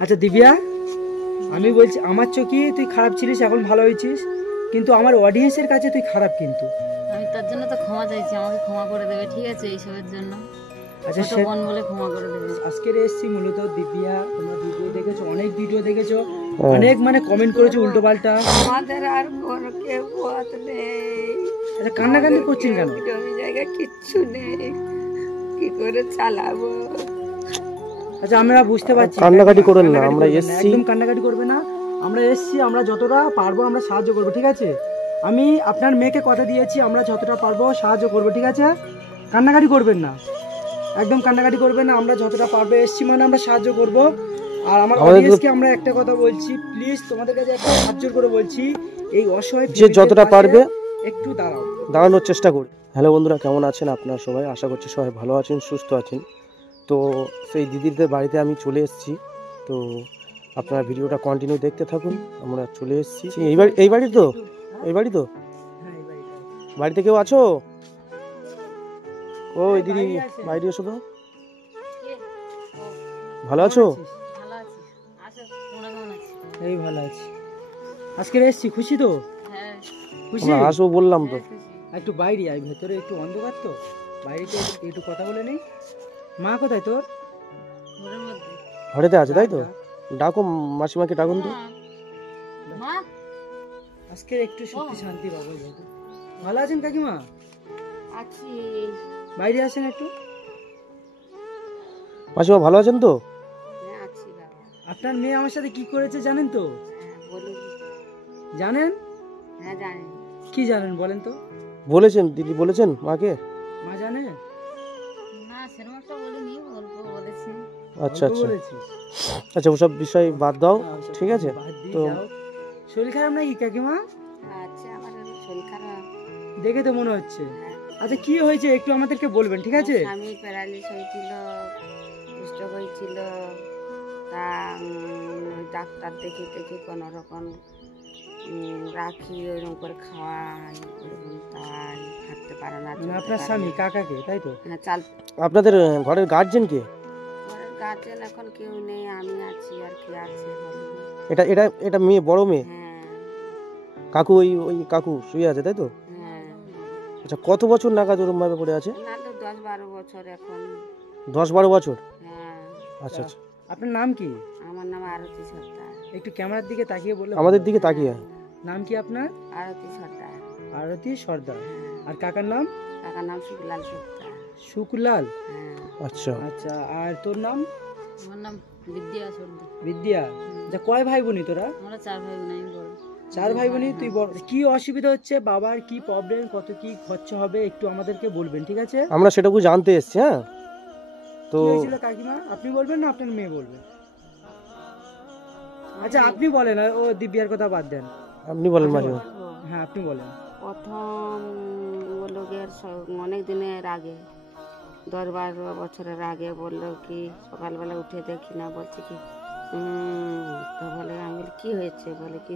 আচ্ছা দিব্যা, আমি বলছি আমার চোখে তুই খারাপ ছিলিস, এখন ভালো হয়েছিস, কিন্তু আমার অডিয়েন্সের কাছে তুই খারাপ কিন্তু। আমি তার জন্য তো ক্ষমা চাইছি, আমাকে ক্ষমা করে দেবে, ঠিক আছে? এইসবের জন্য আচ্ছা ছোট বোন বলে ক্ষমা করে দেবে। আজকের এসছি মূলত দিব্যা, তোমরা ভিডিও দেখেছো, অনেক ভিডিও দেখেছো, অনেক মানে কমেন্ট করেছো উল্টো পাল্টা। আমাদের আর কোনো কেউ পথ নেই। আচ্ছা কান্নাকান্দি করছেন কেন? জমি জায়গা কিচ্ছু নেই, কি করে চালাবো? আচ্ছা আমরা বুঝতে পারছি, কান্নাকাটি করেন না, আমরা এসছি, একদম কান্নাকাটি করবে না, আমরা এসছি, আমরা যতটা পারবো আমরা সাহায্য করবো, ঠিক আছে? আমি আপনার মেয়েকে কথা দিয়েছি, আমরা যতটা পারবো সাহায্য করবো, ঠিক আছে? কান্নাকাটি করবেন না, একদম কান্নাকাটি করবেন না, আমরা যতটা পারবো এসছি মানে আমরা সাহায্য করব। আর আমার অডিয়েন্সকে আমরা একটা কথা বলছি, প্লিজ তোমাদের কাছে একটা সাহায্য করে বলছি, এই অসহায় যে যতটা পারবে একটু দাঁড়ানোর চেষ্টা করি। হ্যালো বন্ধুরা, কেমন আছেন আপনারা সবাই? আশা করছি সবাই ভালো আছেন, সুস্থ আছেন। তো সেই দিদিদের বাড়িতে আমি চলে এসেছি, তো আপনারা ভিডিওটা কন্টিনিউ দেখতে থাকুন। আমরা চলে এসেছি এই বাড়ি তো, এই বাড়ি তো, বাড়িতে কেউ আছো? ওই দিদি বাইরে এসো তো। ভালো আছো? ভালো আছি। আচ্ছা তোমরা কেমন আছো? এই ভালো আছি। আজকে এসেছি, খুশি তো? হ্যাঁ খুশি। আমরা আসবো বললাম তো। একটু বাইরে আয়, ভেতরে একটু অন্ধকার তো, বাইরেতে একটু কথা বলে নেই। মা কোথায় তোর? ঘরের মধ্যে। ঘরেতে আছে তাই তো? ডাকো মাসিমাকে, ডাকুন তো। মা আজকে একটু সত্যি শান্তি পাবো। ভালো আছেন কাকিমা? আছি। বাইরে আসেন একটু। মাসিমা ভালো আছেন তো? হ্যাঁ আছি বাবা। আপনার মেয়ে আমার সাথে কি করেছে জানেন তো? হ্যাঁ বলুন। জানেন? হ্যাঁ জানি। কি জানেন বলেন তো? বলেছেন দিদি, বলেছেন মাকে? মা জানে? না সেরকম একটা বলিনি, অল্প বলেছি। আচ্ছা আচ্ছা বলেছি। আচ্ছা, ওসব বিষয় বাদ দাও, ঠিক আছে? তো শরীর খারাপ নাকি কাকিমা? আচ্ছা আমার শরীর খারাপ। দেখে তো মনে হচ্ছে। হ্যাঁ। আচ্ছা কি হয়েছে একটু আমাদেরকে বলবেন, ঠিক আছে? স্বামী প্যারালিস হয়েছিল, স্ট্রোক হয়েছিল, তা ডাক্তার দেখে দেখে কোনো রকম রাখি, ওইরকম করে খাওয়াই, ওইরকম তাই হাঁটতে পারে না। মানে আপনার স্বামী কাকাকে, তাই তো? হ্যাঁ চাল। আপনাদের ঘরের গার্জেন কে? ঘরের গার্জেন এখন কেউ নেই, আমি আছি, আর কি আছে বলুন? এটা এটা এটা মেয়ে, বড় মেয়ে? হ্যাঁ কাকু, ওই ওই কাকু শুয়ে আছে তাই তো? হ্যাঁ। আচ্ছা, কত বছর নাগাদ ওরম ভাবে পড়ে আছে? না তো 10-12 বছর এখন। 10-12 বছর? হ্যাঁ। আচ্ছা আচ্ছা। আপনার নাম কি? আমার নাম আরতি সর্দার। একটু ক্যামেরার দিকে তাকিয়ে বললে। আমাদের দিকে তাকিয়ে। নাম কি আপনার? আরতি সর্দার। আরতি সর্দার। হ্যাঁ। আর কাকার নাম? কাকার নাম শুকলাল সর্দার। শুকলাল। হ্যাঁ। আচ্ছা আচ্ছা, আর তোর নাম? আমার নাম বিদ্যা সর্দার। বিদ্যা। আচ্ছা কয় ভাই বোনি তোরা? আমরা 4 ভাই বোন, আমি বড়। 4 ভাই বোনি, তুই বড়। কি অসুবিধা হচ্ছে, বাবার কি প্রবলেম, কত কি খরচা হবে একটু আমাদেরকে বলবেন, ঠিক আছে? আমরা সেটুকু জানতে এসেছি। হ্যাঁ তো কি হয়েছিল কাকিমা, আপনি বলবেন না আপনার মেয়ে বলবে? আচ্ছা আপনি বলেন, ও দিব্যার কথা বাদ দেন, আপনি বলেন মাসিমা। হ্যাঁ আপনি বলেন। প্রথম লোকের অনেক দিনের আগে, 10-12 বছরের আগে বললো কি, সকালবেলা উঠে দেখি না, বলছে কি তো বলে, আমি বলি কি হয়েছে, বলে কি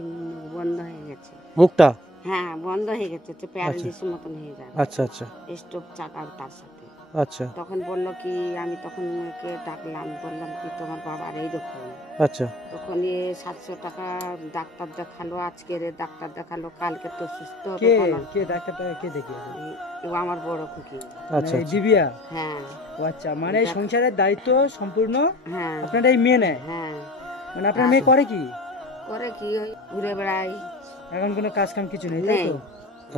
বন্ধ হয়ে গেছে মুখটা? হ্যাঁ বন্ধ হয়ে গেছে, প্যারালিসিস মতন হয়ে যাবে। আচ্ছা আচ্ছা স্টোভ চাকার তার সাথে। আচ্ছা তখন বললো কি, আমি তখন ওকে ডাকলাম, বললাম কি তোমার বাবার এইরকম। আচ্ছা তখন 700 টাকা ডাক্তার দেখালো, আজকের ডাক্তার দেখালো, কালকে তো সুস্থ কে হবে। কে ডাক্তারটা কে দেখিয়েছে? ও আমার বড় খুকি। আচ্ছা এই দিব্যা? হ্যাঁ ও আচ্ছা, মানে এই সংসারের দায়িত্ব সম্পূর্ণ হ্যাঁ আপনার এই মেয়ে নেয়? হ্যাঁ। মানে আপনার মেয়ে করে কি? করে কি, ওই ঘুরে বেড়াই, এখন কোনো কাজ কাম কিছু নেই তাই নেই। তো?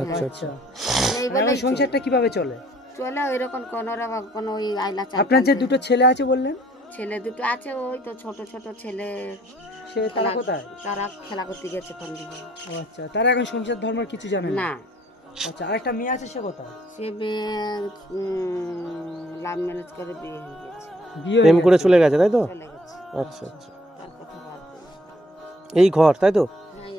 আচ্ছা আচ্ছা, এই আর বলে ওই সংসারটা কিভাবে চলে? চলে ওইরকম কোনো ওই আইলা চাল। আপনার যে দুটো ছেলে আছে বললেন, ছেলে দুটো আছে, ওই তো ছোট ছোট ছেলে, সে তারা কোথায়? তারা খেলা করতে গেছে কোন দিকে। ও আচ্ছা, তারা এখন সংসার ধর্ম কিছু জানে না? না, আচ্ছা, আরেকটা মেয়ে আছে, সে কোথায়? সে মেয়ে লাভ ম্যারেজ করে বিয়ে হয়ে গেছে, বিয়ে প্রেম হয়ে করে গেছে? চলে গেছে তাই তো? চলে গেছে। আচ্ছা আচ্ছা। তার কথা বাদ দিন। এই ঘর তাই তো? হ্যাঁ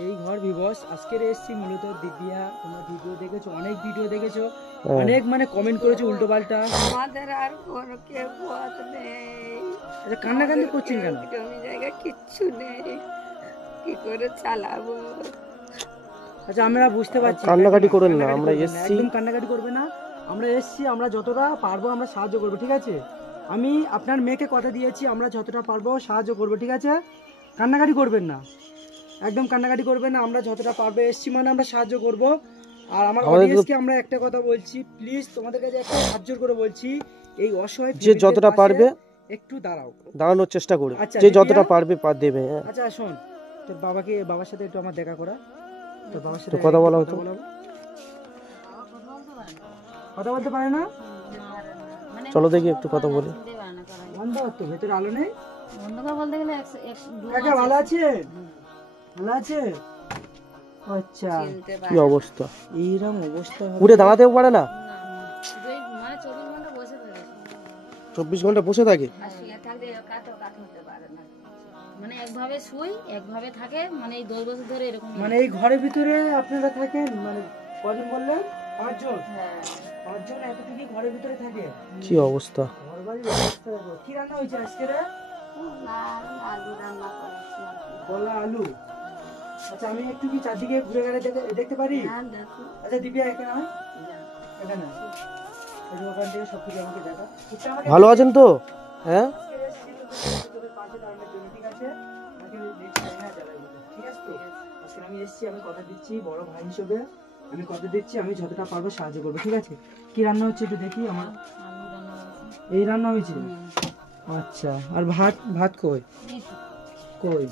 এই এই ঘর বিবস। আজকের এসছি মূলত দিব্যা, তোমরা ভিডিও দেখেছো, অনেক ভিডিও দেখেছো, হ্যাঁ। অনেক মানে কমেন্ট করেছো উল্টো পাল্টা। আমাদের আর কোনো কেউ পথ নেই। আচ্ছা কান্নাকান্দি করছেন কেন? জমি জায়গা কিচ্ছু নেই, কি করে চালাবো? আচ্ছা আমরা বুঝতে পারছি, কান্নাকাটি করেন না, কান্নাকাটি আমরা করবেন না, এসছি। একদম কান্নাকাটি করবে না, আমরা এসছি, আমরা যতটা পারবো আমরা সাহায্য করবো, ঠিক আছে? আমি আপনার মেয়েকে কথা দিয়েছি আমরা যতটা পারবো সাহায্য করবো, ঠিক আছে? কান্নাকাটি করবেন না, একদম কান্নাকাটি করবেন না। আমরা যতটা পারবো এসছি মানে আমরা সাহায্য করব। আর আমার অডিয়েন্সকে আমরা একটা কথা বলছি, প্লিজ তোমাদের কাছে একটা হাত জোর করে বলছি, এই অসহায় যে যতটা পারবে একটু দাঁড়াও, দাঁড়ানোর চেষ্টা করবে, আচ্ছা, যে দিদিয়া? যতটা পারবে দেবে। হ্যাঁ, আচ্ছা শোন, তোর বাবার সাথে একটু আমার দেখা করা, তোর বাবার সাথে তো কথা বলা একটু হতো। বলাবো। কথা বলতে পারে না? মানে চলো দেখি একটু কথা বলি। চিনতে পারে না করাই। অন্ধকার তো, ভেতরে আলো নেই। অন্ধকার বলতে গেলে কাকা ভালো আছে? ভালো আছে? আচ্ছা, চিনতে কি পারে অবস্থা, এইরকম অবস্থা হবে? উঠে দাঁড়াতেও পারে না, মানে 24 ঘন্টা বসে থাকে। 24 ঘন্টা বসে থাকে। আর শুয়ে থাকলে কাট হতে পারে না। মানে একভাবে শুই একভাবে থাকে, মানে এই 10 বছর ধরে এরকম। মানে এই ঘরের ভিতরে আপনারা থাকেন, মানে কজন বললেন? 5 জন। হ্যাঁ 5 জন এতটুকু ঘরের ভিতরে থাকে। কি অবস্থা, ঘর বাড়ির অবস্থা দেখো। কি রান্না হয়েছে আজকে রে? না আলু রান্না করেছি আর কি। কলা আলু। আচ্ছা আমি একটু কি চারদিকে ঘুরে গেলে দেখতে পারি? হ্যাঁ দেখো আচ্ছা দিব্যা এখানে আয়, এখানে আয়। একটু ওখান থেকে সব কিছু আমাকে দেখা। একটু আমাকে ভালো আছেন তো? হ্যাঁ, আজকে এসেছি তোদের পাশে দাঁড়ানোর জন্য, ঠিক আছে? আমাকে দেখতে চাই না জ্বালাই বলে, ঠিক আছে তো? আজকে আমি এসেছি, আমি কথা দিচ্ছি বড় ভাই হিসেবে, আমি কথা দিচ্ছি আমি যতটা পারবো সাহায্য করবো, ঠিক আছে? কি রান্না হচ্ছে একটু দেখি আমার। আলু রান্না করেছি। এই রান্না হয়েছে? আচ্ছা, আর ভাত কই? কই?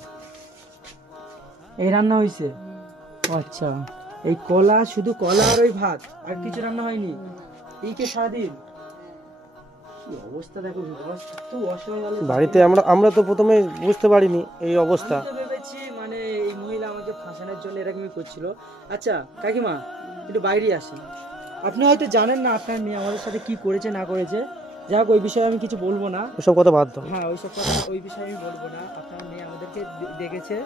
এই রান্না হয়েছে? আচ্ছা, এই কলা, শুধু কলা আর ওই ভাত, আর কিছু রান্না হয়নি? এই কে সারাদিন? কি অবস্থা দেখো, অবস্থা তো অসহায় হলে বাড়িতে আমরা তো প্রথমে বুঝতে পারিনি এই অবস্থা। আমি তো ভেবেছি মানে এই মহিলা আমাকে ফাঁসানোর জন্য এরকমই করছিল। আচ্ছা কাকিমা একটু বাইরে আসেন। আপনি হয়তো জানেন না আপনার মেয়ে আমাদের সাথে কি করেছে না করেছে, যাক ওই বিষয়ে আমি কিছু বলবো না। ওসব কথা বাদ দাও। হ্যাঁ ওইসব কথা, ওই বিষয়ে আমি বলবো না। আপনার মেয়ে আমাদেরকে ডেকেছে,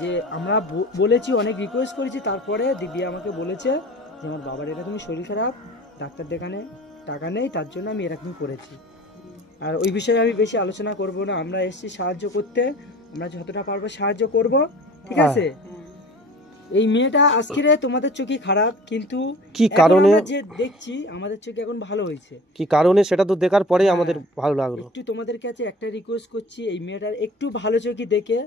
যে আমরা বলেছি, অনেক রিকোয়েস্ট করেছি, তারপরে দিদি আমাকে বলেছে যে আমার বাবার এরকমই শরীর খারাপ, ডাক্তার দেখানে টাকা নেই, তার জন্য আমি এরকমই করেছি। আর ওই বিষয়ে আমি বেশি আলোচনা করব না। আমরা এসেছি সাহায্য করতে, আমরা যতটা পারবো সাহায্য করব, ঠিক হ্যাঁ। আছে? এই মেয়েটা আজকে তোমাদের চোখে খারাপ, কিন্তু কি এখন কারণে, আমরা যে দেখছি আমাদের চোখে এখন ভালো হয়েছে। কি কারণে সেটা তো দেখার পরেই হ্যাঁ। আমাদের ভালো লাগলো। একটু তোমাদের কাছে একটা রিকোয়েস্ট করছি, এই মেয়েটার একটু ভালো চোখে দেখে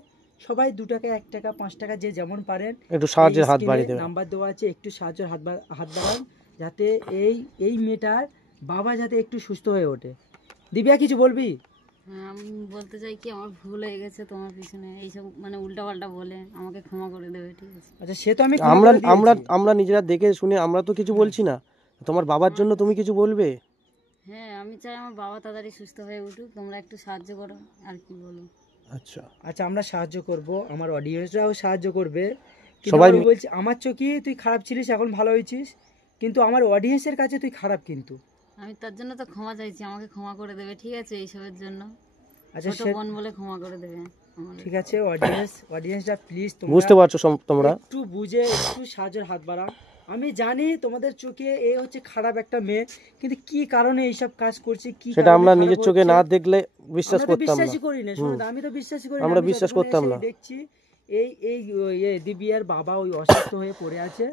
সবাই 2 টাকা 1 টাকা 5 টাকা যে যেমন পারেন একটু সাহায্যের হাত স্ক্রিনে বাড়িয়ে দেবে। নাম্বার দেওয়া আছে, একটু সাহায্যের হাত বাড়ান, যাতে এই মেয়েটার বাবা যাতে একটু সুস্থ হয়ে ওঠে। দিব্যা কিছু বলবি? হ্যাঁ, আমি বলতে চাই কি আমার ভুল হয়ে গেছে তোমার পিছনে, এইসব মানে উল্টাপাল্টা বলে আমাকে ক্ষমা করে দেবে, ঠিক আছে? আচ্ছা সে তো আমি ক্ষমা আমরা করে দিয়েছি। আমরা আমরা নিজেরা দেখে শুনে আমরা তো কিছু বলছি না, তোমার বাবার জন্য তুমি কিছু বলবে? হ্যাঁ, আমি চাই আমার বাবা তাড়াতাড়ি সুস্থ হয়ে উঠুক, তোমরা একটু সাহায্য করো, আর কি বলো। আচ্ছা, আচ্ছা আমরা সাহায্য করব, আমার অডিয়েন্সরাও সাহায্য করবে। কিন্তু সবাই আমি বলছি, আমার চোখে তুই খারাপ ছিলিস, এখন ভালো হয়েছিস, কিন্তু আমার অডিয়েন্সের কাছে তুই খারাপ কিন্তু। আমি তার জন্য তো ক্ষমা চাইছি, আমাকে ক্ষমা করে দেবে, ঠিক আছে? এইসবের জন্য আচ্ছা ছোট বোন বলে ক্ষমা করে দেবে আমার। ঠিক আছে, অডিয়েন্সরা প্লিজ বুঝতে পারছো তোমরা? একটু বুঝে একটু সাহায্যের হাত বাড়াও। আমি জানি তোমাদের চোখে এ হচ্ছে খারাপ একটা মেয়ে, কিন্তু কি কারণে এইসব কাজ করছে, কি সেটা কারণে আমরা খারাপ নিজের চোখে হচ্ছে, না দেখলে বিশ্বাস আমরা তো করতাম না। বিশ্বাসই করি না। শোনো, আমি তো বিশ্বাসই করি না। আমরা আমি বিশ্বাস যতক্ষণ করতাম এসে না। দেখছি এই দিবিয়ার বাবা ওই অসুস্থ হয়ে পড়ে আছে,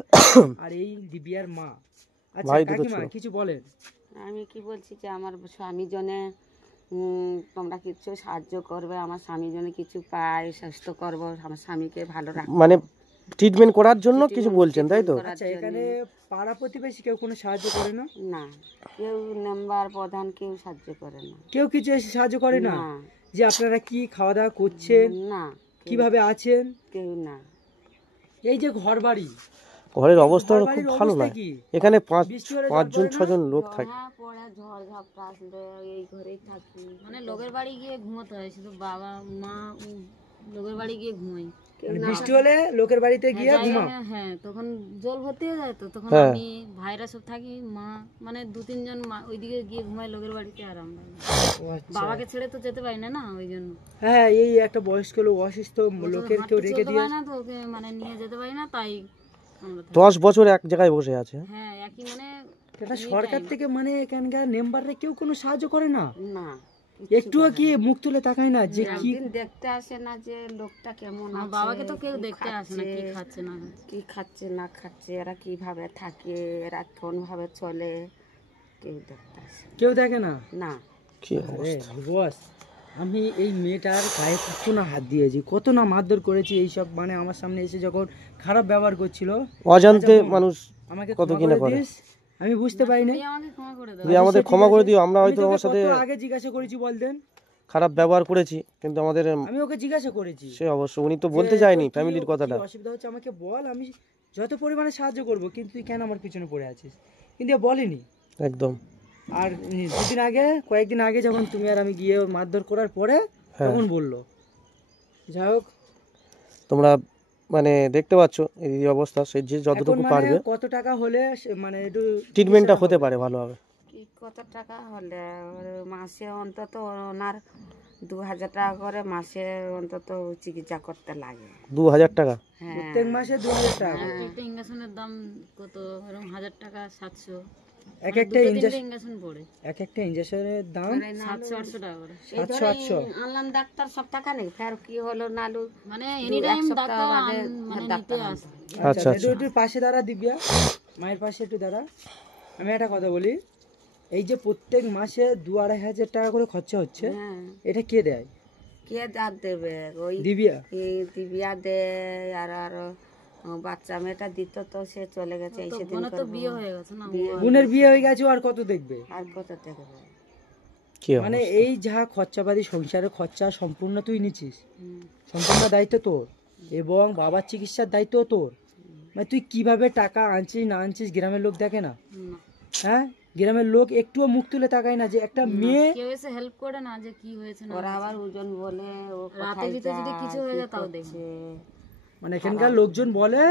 আর এই দিবিয়ার মা। আচ্ছা ভাই দুটো কাকিমা ছিল। কিছু বলেন? আমি কি বলছি যে আমার স্বামী জনে তোমরা কিছু সাহায্য করবে, আমার স্বামী জন্য কিছু পাই, সুস্থ করবো, আমার স্বামীকে ভালো রাখবো। মানে ট্রিটমেন্ট করার জন্য কিছু বলছেন, তাই তো? আচ্ছা এখানে পাড়া প্রতিবেশী কেউ কোনো সাহায্য করে না? না, কেউ মেম্বার প্রধান কেউ সাহায্য করে না। কেউ কিছু এসে সাহায্য করে না? না যে আপনারা কি খাওয়া দাওয়া করছেন, না কিভাবে আছেন? কেউ না। এই যে ঘর বাড়ি, ঘরের অবস্থা খুব ঘরবাড়ির ভালো অবস্থা নয়, কি? এখানে বৃষ্টি হলে 5 জন জল পড়ে 6 জন লোক থাকে। হ্যাঁ পরে ঝড় ঝাপটা আসলে এই ঘরেই থাকি। মানে লোকের বাড়ি গিয়ে ঘুমোতে হয়, শুধু বাবা মা লোকের বাড়ি গিয়ে ঘুমাই। মানে বৃষ্টি হলে লোকের বাড়িতে গিয়ে হ্যাঁ, ঘুমাও? জায়গা- হ্যাঁ, তখন জল ভর্তি হয়ে যায়, তো তখন হ্যাঁ। আমি ভাইরা সব থাকি, মা মানে 2-3 জন ওইদিকে গিয়ে ঘুমাই লোকের বাড়িতে, আর আমরা ও আচ্ছা। বাবাকে ছেড়ে তো যেতে পারি না, না ওই জন্য। হ্যাঁ এই একটা বয়স্ক লোক অসুস্থ লোকের কেউ হাঁটতে রেখে চলতে দিয়ে, পারি না, তো ওকে মানে নিয়ে যেতে পারি না, তাই আমরা থাকি। 10 বছর এক জায়গায় বসে আছে। হ্যাঁ একই মানে এটা সরকার থেকে মানে এখানকার মেম্বাররা কেউ কোনো সাহায্য করে না? না একটুও কি মুখ তুলে তাকায় না যে কি? একদিন দেখতে আসে না যে লোকটা কেমন আমার আছে, বাবাকে তো কেউ কি দেখতে আসে না, কি খাচ্ছে, খাচ্ছে না খাচ্ছে। কি খাচ্ছে না খাচ্ছে, এরা কিভাবে থাকে, এরা কোন ভাবে চলে, কেউ দেখতে আসে কেউ দেখে না? না। কি অবস্থা। বস, আমি এই মেয়েটার গায়ে কত না হাত দিয়েছি, কত না মারধর করেছি, এইসব মানে আমার সামনে এসে যখন খারাপ ব্যবহার করছিল, অজান্তে আচ্ছা বোন, মানুষ আমাকে কত ক্ষমা কি না করে করে। দিস, আমি বুঝতে পারিনি। তুমি আমাকে ক্ষমা করে দাও। যদি আমাদের ক্ষমা করে দিও, আমরা হয়তো আমার সাথে আগে জিজ্ঞাসা করেছি বল দেন, খারাপ ব্যবহার করেছি, কিন্তু আমাদের আমি ওকে জিজ্ঞাসা করেছি সে অবশ্য উনি তো যে বলতে তোর চায়নি কি ফ্যামিলির কথাটা। অসুবিধা হচ্ছে আমাকে বল, আমি যত পরিমাণে সাহায্য করব, কিন্তু তুই কেন আমার পিছনে পড়ে আছিস, কিন্তু ও বলেনি। একদম। আর কয়েকদিন আগে যখন তুমি আর আমি গিয়ে ওর মারধর করার পরে হ্যাঁ। তখন বললো। যাই হোক, তোমরা মানে দেখতে পাচ্ছ এই অবস্থা, সে যে এখন যতটুকু মানে পারবে কত টাকা হলে মানে একটু ট্রিটমেন্টটা চিকিৎসাটা হতে হবে? পারে ভালোভাবে। কি কত টাকা হলে ওর মাসে অন্তত ওনার 2,000 টাকা করে মাসে অন্তত চিকিৎসা করতে লাগে। 2,000 টাকা? হ্যাঁ প্রত্যেক মাসে 2,000 টাকা করে। একটা ইঞ্জেকশনের দাম কত, এরকম 1000 টাকা 700, এক একটা ইঞ্জেকশন, ইঞ্জেকশন পড়ে এক একটা ইঞ্জেকশনের দাম 700-800 টাকা করে। 700-800। আনলাম ডাক্তার সব টাকা নেই, ফের কি হলো নালু মানে এনি টাইম ডাক্তার মানে নিতে আসে। আচ্ছা, একটু পাশে দাঁড়া দিব্যা, মায়ের পাশে একটু দাঁড়া। আমি একটা কথা বলি, এই যে প্রত্যেক মাসে 2-2,500 টাকা করে খরচা হচ্ছে, হ্যাঁ এটা কে দেয়? কে আর দেবে? ওই দিব্যা? দিবিয়া দেয়, আর বাচ্চা মেয়েটা দিত তো সে চলে গেছে এই সেদিন বোনের তো বিয়ে হয়ে গেছে না, বোনের বিয়ে হয়ে গেছে, আর কত দেখবে? আর কত দেখবে? কি মানে অবস্থা। এই যা খরচাপাতি, সংসারের খরচা সম্পূর্ণ তুই নিচ্ছিস, সম্পূর্ণ দায়িত্ব তোর, এবং বাবার চিকিৎসার দায়িত্ব তোর। মানে তুই কিভাবে টাকা আনছিস না আনছিস গ্রামের লোক দেখে না? হ্যাঁ, গ্রামের লোক একটুও মুখ তুলে তাকায় না যে একটা মেয়ে। কেউ এসে হেল্প করে না যে কি হয়েছে না ওরা আবার ওজন বলে ও রাতে কোথায় যদি যায়, কিছু হয়ে কি যায় তাও দেখে। করছে। মানে এখানকার লোকজন বলে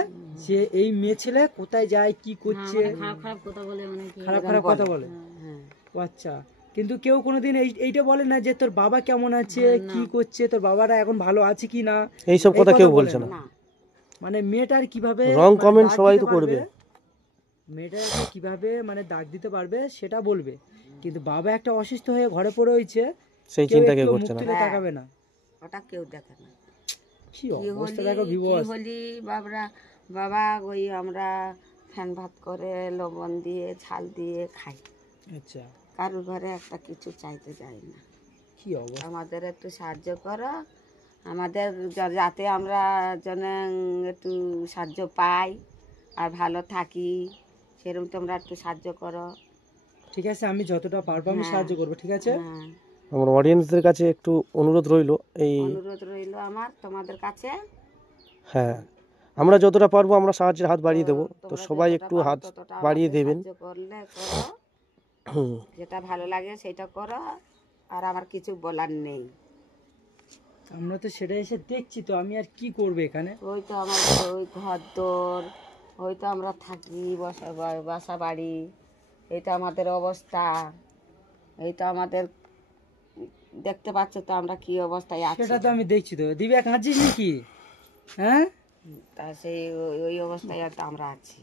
যে এই মেয়ে ছেলে কোথায় যায়, কি করছে, খারাপ খারাপ কথা বলে অনেকে। খারাপ খারাপ কথা বলে। হ্যাঁ ও আচ্ছা, কিন্তু কেউ কোনোদিন এইটা বলে না যে তোর বাবা কেমন আছে, কি করছে, তোর বাবারা এখন ভালো আছে কি না, এইসব এই কথা কেউ বলে বলছে না। না মানে মেয়েটার কিভাবে রং মানে কমেন্ট দাগ সবাই দিতে তো করবে। পারবে, মেয়েটাকে কিভাবে মানে দাগ দিতে পারবে সেটা বলবে, কিন্তু বাবা একটা অসুস্থ হয়ে ঘরে পড়ে হয়েছে, সেই কেউ চিন্তা কেউ একটু করছে মুখ না। তুলে তাকাবে না। ওটা কেউ দেখে না। কি কি অবস্থা হলি দেখো কি বিবস। হলি বাবা ওই আমরা ফ্যান ভাত করে লবণ দিয়ে ঝাল দিয়ে খাই, আচ্ছা, কারোর ঘরে একটা কিছু চাইতে যাই না। কি অবস্থা। আমাদের একটু সাহায্য করো, আমাদের যাতে আমরা যেন একটু সাহায্য পাই আর ভালো থাকি, সেরকম তোমরা একটু সাহায্য করো। ঠিক আছে, আমি যতটা পারবো আমি সাহায্য করবো, ঠিক আছে? হ্যাঁ আমার অডিয়েন্সদের কাছে একটু অনুরোধ রইল, এই অনুরোধ রইল আমার তোমাদের কাছে। হ্যাঁ, আমরা যতটা পারবো আমরা সাহায্যের হাত বাড়িয়ে দেবো, তো তোমরা সবাই যতটা একটু পারো হাত ততটা বাড়িয়ে আমাকে দেবেন। সাহায্য করলে করো, হুম। যেটা ভালো লাগে সেটা করো, আর আমার কিছু বলার নেই। আমরা তো সেটা এসে দেখছি, তো আমি আর কি করবো এখানে? ওই তো আমার ওই ঘর দোর, ওই তো আমরা থাকি বাসা বাড়ি, এই তো আমাদের অবস্থা, এই তো আমাদের দেখতে পাচ্ছ তো আমরা কি অবস্থায় আছি। সেটা তো আমি দেখছি, তো দিব্যা কাঁদছিস নাকি? হ্যাঁ, তা সেই ওই অবস্থায় আর তো আমরা আছি।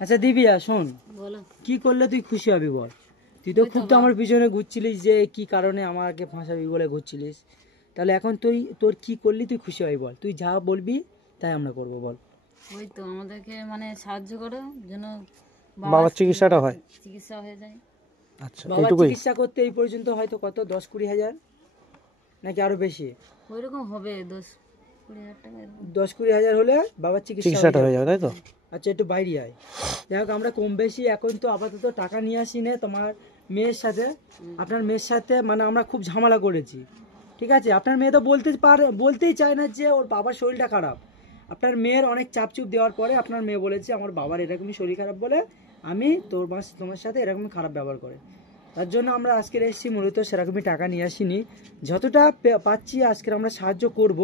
আচ্ছা দিব্যা শোন, বলো। কি করলে তুই খুশি হবি বল? তুই তো খুব তো আমার পিছনে ঘুরছিলিস যে কি কারণে আমাকে ফাঁসাবি বলে ঘুরছিলিস, তাহলে এখন তোর কি করলি তুই খুশি হবি বল? তুই যা বলবি তাই আমরা করবো, বল। ওই তো আমাদেরকে মানে সাহায্য করো যেন বাবার চিকিৎসাটা হয়। চিকিৎসা হয়ে যায়। আচ্ছা, বাবার এইটুকুই। চিকিৎসা করতে এই পর্যন্ত হয়তো কত 10-20 হাজার নাকি আরো বেশি? ওইরকম হবে 10-20 হাজার টাকা এরকম। 10-20 হাজার হলে বাবার চিকিৎসা চিকিৎসাটা হয়ে হয়ে যাবে। যাবে, তাই তো? আচ্ছা, একটু বাইরে আয়। যাই হোক, আমরা কম বেশি এখন তো আপাতত টাকা নিয়ে আসি না তোমার মেয়ের সাথে, আপনার মেয়ের সাথে মানে আমরা খুব ঝামেলা করেছি, ঠিক আছে? আপনার মেয়ে তো বলতেই চায় না যে ওর বাবার শরীরটা খারাপ। আপনার মেয়ের অনেক চাপচুপ দেওয়ার পরে আপনার মেয়ে বলেছে আমার বাবার এরকমই শরীর খারাপ বলে আমি তোমার সাথে এরকমই খারাপ ব্যবহার করে, তার জন্য আমরা আজকের এসেছি। মূলত সেরকমই টাকা নিয়ে আসিনি, যতটা পাচ্ছি আজকের আমরা সাহায্য করব।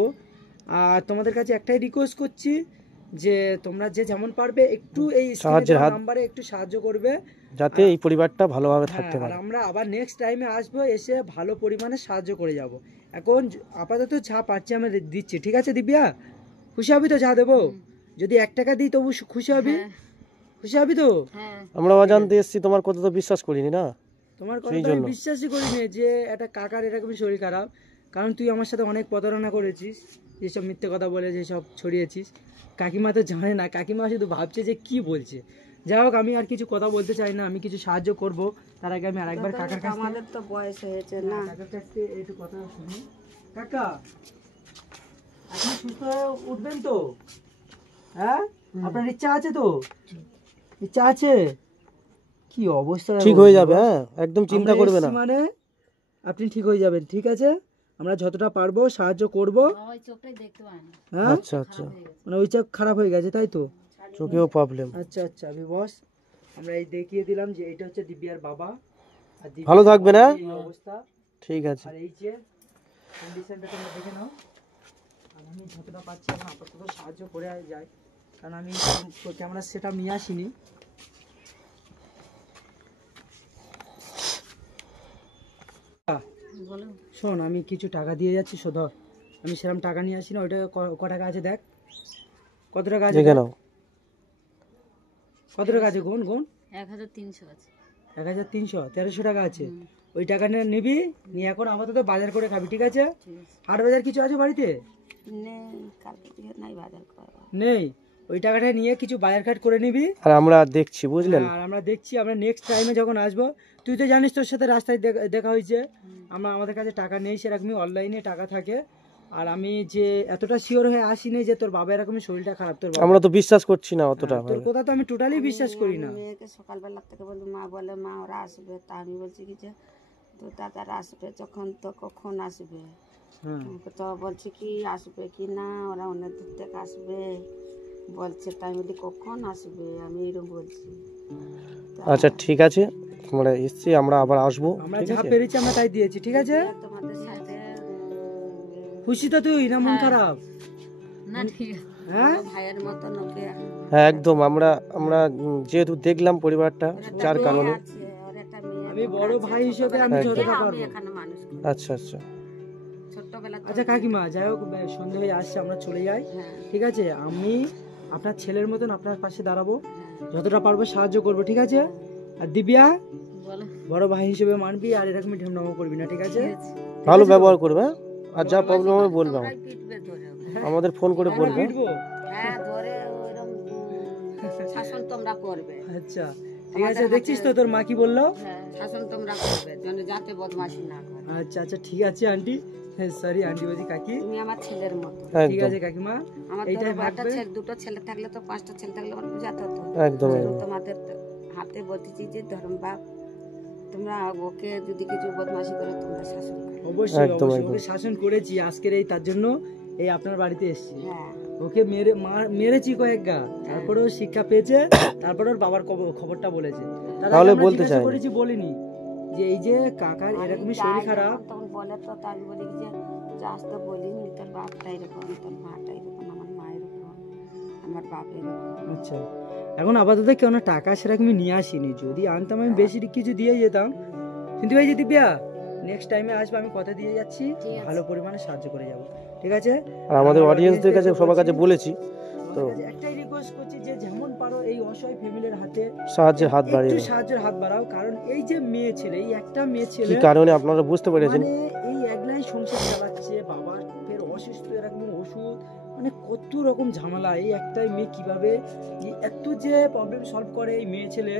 আর তোমাদের কাছে একটাই রিকোয়েস্ট করছি যে তোমরা যে যেমন পারবে একটু এই সাহায্যের হাত, নাম্বারে একটু সাহায্য করবে, যাতে এই পরিবারটা ভালোভাবে হ্যাঁ, থাকতে আর পারে। আমরা আবার নেক্সট টাইমে আসবো, এসে ভালো পরিমাণে সাহায্য করে যাব। এখন আপাতত যা পাচ্ছি আমরা দিচ্ছি, ঠিক আছে দিব্যা? খুশি হবি তো যা দেবো? যদি 1 টাকা দিই তবু খুশি হবি? খুশি হবি তো? হ্যাঁ আমরা অজান্তে এসেছি, তোমার কথা তো বিশ্বাস করিনি না। তোমার কথা সেই তো আমি জন্য। বিশ্বাসই করিনি যে একটা কাকার এরকমই শরীর খারাপ, কারণ তুই আমার সাথে অনেক প্রতারণা করেছিস, যেসব মিথ্যে কথা বলে যেসব ছড়িয়েছিস। কাকিমা তো জানে না, কাকিমা শুধু ভাবছে যে কি বলছে, যাই হোক, আমি আর কিছু কথা বলতে চাই না, আমি কিছু সাহায্য করব। তার আগে আমি আরেকবার কাকার কাছে আমাদের তো বয়স হয়েছে না, কাকার কাছ থেকে একটু কথা শুনি। কাকা, আপনি সুস্থ হয়ে উঠবেন তো? হ্যাঁ, আপনার ইচ্ছা আছে তো? ইচ্ছা আছে? কি অবস্থা ঠিক হয়ে যাবে, হ্যাঁ একদম চিন্তা আমরা করবে না। এসছি মানে আপনি ঠিক হয়ে যাবেন, ঠিক আছে? আমরা যতটা পারবো সাহায্য করব। বাবা ওই চোখটাই দেখতে পায় না, হ্যাঁ, আচ্ছা আচ্ছা, খারাপ হয়ে গেছে। মানে ওই চোখ খারাপ হয়ে গেছে তাই তো? চোখেও প্রবলেম। আচ্ছা আচ্ছা, আমি বস, আমরা এই দেখিয়ে দিলাম যে এটা হচ্ছে দিব্যার বাবা। আর দিব্যার ভালো থাকবেন, হ্যাঁ? এই অবস্থা, ঠিক আছে। আর এই যে কন্ডিশনটা তোমরা দেখে নাও। আর আমি যতটা পাচ্ছি আমি আপাতত সাহায্য করে যাই, কারণ আমি ক্যামেরা সেটা নিয়ে আসিনি। বলো। শোন, আমি কিছু টাকা দিয়ে যাচ্ছি, শোধ। আমি সেরকম টাকা নিয়ে আসি না। ওইটা ক টাকা আছে দেখ, কত টাকা আছে দেখে দেখ। নাও। কত টাকা আছে গুন গুন। 1300 আছে। 1300, 1300 টাকা আছে। হুম, ওই টাকা নিয়ে নিবি, নিয়ে এখন আপাতত বাজার করে খাবি, ঠিক আছে? ঠিক আছে। হাট বাজার কিছু আছে বাড়িতে? নেই, কালকে থেকে নাই বাজার করা। নেই। ওই টাকাটা নিয়ে কিছু বাজার ঘাট করে নিবি। আর আমরা দেখছি, বুঝলেন? আর আমরা দেখছি, আমরা নেক্সট টাইমে যখন আসবো, তুই তো জানিস তোর সাথে রাস্তায় দেখা হয়েছে। আমাদের কাছে টাকা নেই সেরকমই, অনলাইনে টাকা থাকে। আর আমি যে এতটা শিওর হয়ে আসিনি যে তোর বাবা এরকমই শরীরটা খারাপ। তোর বাবা, আমরা তো বিশ্বাস করছি না অতটা। তোর কথা তো আমি টোটালি বিশ্বাস করি না। মেয়েকে সকালবেলা থেকে বলি, মা বলে মা ওরা আসবে, তা আমি বলছি কি যে তো দাদারা আসবে যখন, তো কখন আসবে? হ্যাঁ, আমাকে তো বলছে কি আসবে কি না, ওরা অনেক দূর থেকে আসবে বলছে, তাই বলি কখন আসবে, আমি এরকম বলছি। আচ্ছা ঠিক আছে, আমরা এসছি, আমরা আবার আসবো, আমরা ঠিক যা আছে? পেরেছি আমরা তাই দিয়েছি, ঠিক আছে? তোমাদের সাথে খুশি তো তুই না মন খারাপ? না ঠিক আছে। হ্যাঁ, ভাইয়ের মতন ওকে হ্যাঁ একদম। আমরা আমরা যেহেতু দেখলাম পরিবারটা, যার কারণে। আছে, ওর একটা মেয়ে আমি বড় ভাই হিসেবে আমি একদম। যতটা আমি পারবো। এখানে মানুষ করি। আচ্ছা আচ্ছা, ছোট্টবেলা আচ্ছা কাকিমা, যাই হোক, সন্ধে হয়ে আসছে, আমরা চলে যাই, হ্যাঁ, ঠিক আছে? আমি আপনার ছেলের মতন আপনার পাশে দাঁড়াবো, যতটা পারবো সাহায্য করবো, ঠিক আছে? আর দিব্যা, বলো। বড় ভাই হিসেবে মানবি, আর এরকমই ঢেমনামো করবি না, ঠিক আছে? ঠিক আছে। ভালো ব্যবহার করবে, হ্যাঁ? আর যা প্রবলেম হবে বলবে, তোমরাই পিটবে ধরে ওকে। আমাদের ফোন করে আমরা বলবে। পিটবো? হ্যাঁ ধরে ওইরকম শাসন তোমরা করবে। আচ্ছা ঠিক আছে, দেখছিস তো তোর মা কি বললো? হ্যাঁ, শাসন তোমরা করবে যেন যাতে বদমাশি না করে। আচ্ছা আচ্ছা ঠিক আছে আন্টি, সরি আন্টি বলছি কাকি। তুমি আমার ছেলের মতো। ঠিক একদম আছে কাকিমা, আমার এইটাই ধরো একটা ভাববে। ছেলে, দুটো ছেলে থাকলে তো, পাঁচটা ছেলে থাকলে আমার বুঝাতে হতো। একদম সেরকম একদম। তোমাদের হাতে বলতেছি যে ধর্ম বাপ, তোমরা ওকে যদি কিছু বদমাশি করে তোমরা শাসন করো। অবশ্যই একদম, অবশ্যই একদম। ওকে শাসন করেছি আজকের এই, তার জন্য এই আপনার বাড়িতে এসেছি। হ্যাঁ, ওকে মেরেছি কয়েক গা, তারপরে ও শিক্ষা পেয়েছে, তারপরে ওর বাবার খবরটা বলেছে। তার আগে তাহলে আমরা বলতে জিজ্ঞাসা চাই। করেছি, বলিনি যে এই যে কাকার আমি এরকমই যাই শরীর যখন খারাপ। তখন বলে তো, তা আমি বলি যে যাস তো, বলিনি তোর বাপটা এরকম, তোর মাটা এরকম, আমার মা এরকম, আমার বাপ এরকম। আচ্ছা, এখন আপাতত কেউ না টাকা সেরকমই নিয়ে আসিনি, যদি আনতাম আমি বেশি কিছু দিয়ে যেতাম। কিন্তু এই যে দিব্যা, নেক্সট টাইমে আসবে, আমি কথা দিয়ে যাচ্ছি, ঠিক আছে। ভালো পরিমাণে সাহায্য করে যাব, ঠিক আছে? আর আমাদের আমার অডিয়েন্সদের কাছে, audience-দেরকে সবার কাছে বলেছি, আমাদের কাছে একটাই রিকোয়েস্ট করছি যে যেমন পারো এই অসহায় ফ্যামিলির হাতে সাহায্যের হাত বাড়িয়ে একটু দিন। সাহায্যের হাত বাড়াও, কারণ এই যে মেয়ে ছেলে, এই একটা মেয়ে কি ছেলে কারণে আপনারা বুঝতে পেরেছেন। মানে এই একলাই সংসার চালাচ্ছে, বাবার ফের অসুস্থ, এরকম ওষুধ, মানে কত রকম ঝামেলা। এই একটাই মেয়ে কিভাবে এত যে প্রবলেম সলভ করে এই মেয়ে ছেলে।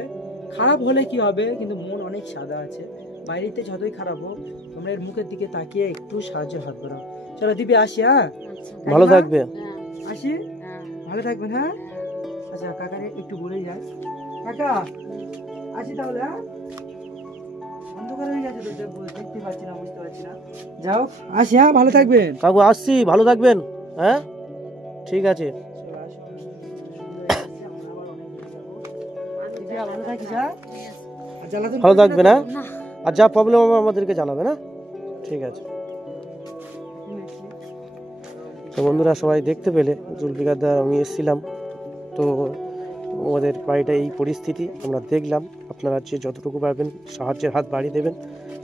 খারাপ হলে কি হবে, কিন্তু মন অনেক সাদা আছে। বাইরেতে যতই খারাপ হোক, তোমরা এর মুখের দিকে তাকিয়ে একটু সাহায্যের হাত বাড়াও। চলো দিবি, আসি, হ্যাঁ? আচ্ছা। ভালো কাকিমা, থাকবে। হ্যাঁ, আসি, হ্যাঁ, ভালো থাকবেন, হ্যাঁ? আচ্ছা কাকারে একটু বলেই যাই, কাকা আসি তাহলে, হ্যাঁ? অন্ধকার হয়ে গেছে তো, দেখতে পাচ্ছি না, বুঝতে পারছি না। যাও, আসি, হ্যাঁ? ভালো থাকবেন। কাকু আসছি, ভালো থাকবেন, হ্যাঁ? ঠিক আছে। ভালো থাকিস, হ্যাঁ? ঠিক আছে। আর জ্বালাতন ভালো করবি থাকবে না? না, আর যা প্রবলেম হবে আমাদেরকে জানাবে, না? ঠিক আছে। তো বন্ধুরা, সবাই দেখতে পেলে, জুলফিকার দা আমি এসেছিলাম, তো আমাদের বাড়িটা এই পরিস্থিতি আমরা দেখলাম। আপনারা যে যতটুকু পারবেন সাহায্যের হাত বাড়িয়ে দেবেন।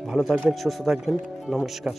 ভালো থাকবেন, সুস্থ থাকবেন, নমস্কার।